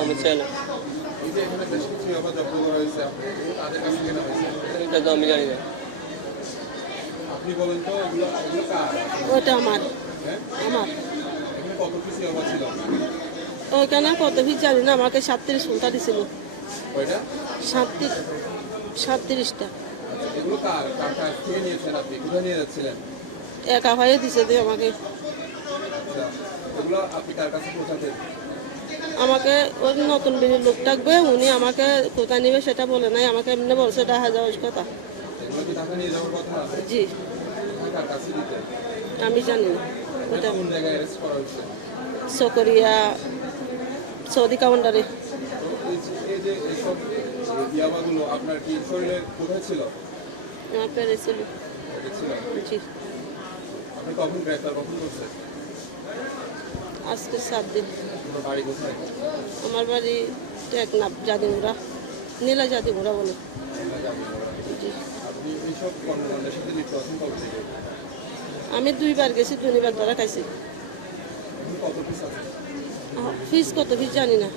আমি ছেলে এই যে এখানে বেশ কিছু আবার জব্দ করা হয়েছে তাদের কাছে কেনা হয়েছে, এটা তো আমি জানি না। আপনি বলেন তো এগুলো এগুলো কার? ওটা আমার হ্যাঁ, আমার এখানে কত পিস ইয়াবা ছিল? ওইখানে কত পিস জানি না, আমাকে 37 ফুলটা দিছিল। ওইটা 37টা আচ্ছা, এগুলো কার কার কার খেয়ে নিয়েছেন আপনি? কোথায় নিয়ে যাচ্ছিলেন? একা ভাইয়ে দিছে দিয়ে আমাকে। আচ্ছা, এগুলো আপনি কার কাছে পৌঁছাতেন? আমাকে ওই নতুন বিড়ির লোক থাকবে, উনি আমাকে কোথায় নেবে সেটা বলে নাই, আমাকে এমনি বলছে এটা হাজার কথা। এগুলো কি টাকা নিয়ে যাওয়ার কথা? জি আপনি কার কাছে দিতেন? আমি জানি না। ওটা কোন জায়গায় অ্যারেস্ট করা হয়েছে? সকরিয়া সৌদি কাউন্টারে। তো এই যে এইসব ইয়াবাগুলো আপনার কি শরীরে কোথায় ছিল? আমার পেরেছিল। এটা ছিল। জি আপনি কখন গ্রেফতার কখন করছেন? আজকে 7 দিন। আপনার বাড়ি কোথায়? আমার বাড়ি টেকনাফ জাদিমুরা, নীলা জাদিমুরা বলে। জি আপনি এইসব কর্মকাণ্ডের সাথে লিপ্ত আছেন কবে থেকে? আমি 2বার গেছি, 2বার ধরা খাইছি। আপনি কত পিস আছেন? ফিস কত ফিস জানি না।